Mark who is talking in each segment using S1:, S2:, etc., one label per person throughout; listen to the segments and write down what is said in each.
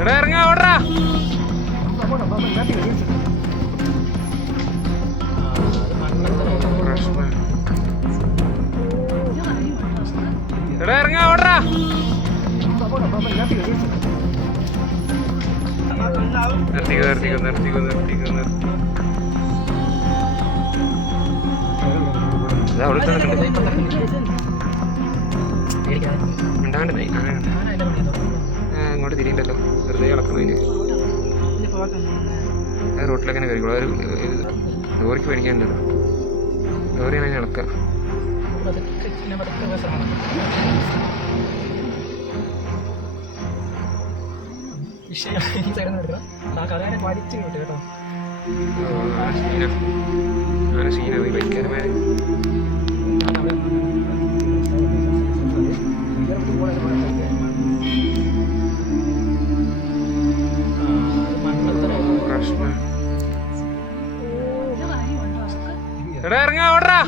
S1: എടാ ഇറങ്ങാ ഓടറാ എടാ ഇറങ്ങാ ഓടറാ നിർത്തിക്കോ നിർത്തിക്കോ നിർത്തിക്കോ നിർത്തിക്കോ നിർത്തിക്കോ. അവിടെ തന്നെ മിണ്ടാണ്ട് അങ്ങോട്ട് തിരിയണ്ടല്ലോ. വെറുതെ ഇളക്കണം അതിന് ആ റോട്ടിലൊക്കെ തന്നെ കയറിക്കോളൂ. ഒരു ലോറിക്ക് പേടിക്കാനുണ്ടല്ലോ ലോറിയാണ് അതിനെ ഇളക്കുക
S2: വിഷയം ഈ സൈഡിൽ നിന്ന് എടുക്കണം. ആ കിട്ടും. കേട്ടോ
S1: ഈ ബൈക്കാരന്മാര്. എടാ ഇറങ്ങാ ഓടറാ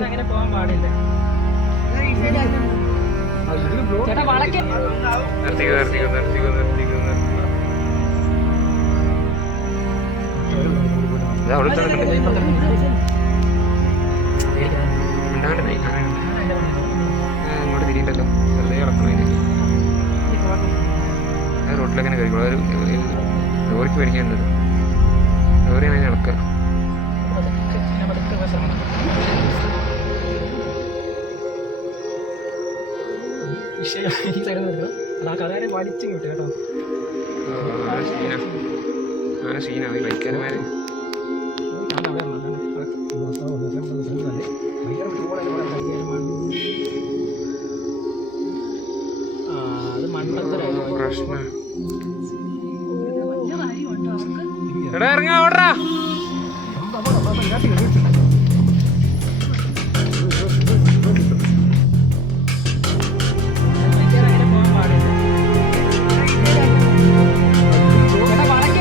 S2: അങ്ങനെ പോകാൻ പാടില്ല ചേട്ടാ വളയ്ക്ക്
S1: നിർത്തിക്കോ നിർത്തിക്കോ നിർത്തിക്കോ. നിർത്തിക്കോ നിർത്തിക്കോ അവിടെ ആ കഴിക്കുള്ളൂ ഒരു ലോറിക്ക് പേടിക്കാനുണ്ടല്ലോ ലോറിയാണ് അങ്ങനെ ഇളക്കുക
S2: ഈ സൈഡിൽ നിന്ന് ആ സീനാ പഠിച്ചു കിട്ടും കേട്ടോ
S1: ആ സീന ആ സീന ഈ ബൈക്കാരന്മാര് പ്രശ്നം എടാ ഇറങ്ങാ ഓടറാ